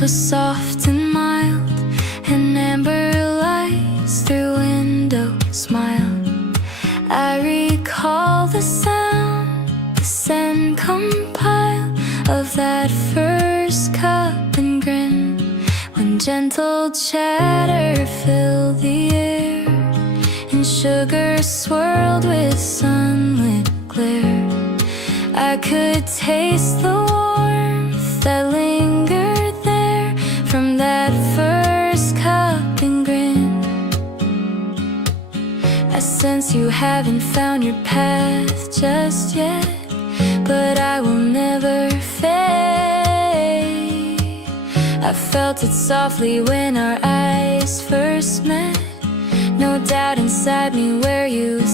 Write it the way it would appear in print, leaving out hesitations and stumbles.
was soft and mild, and amber lights through windows smiled. I recall the sound, the scent compiled of that first cup and grin, when gentle chatter filled the air and sugar swirled with sunlit glare. I could taste the warmth that lingered there from that first cup and grin. I sense you haven't found your path just yet, but I will never fade. I felt it softly when our eyes first met, no doubt inside me where you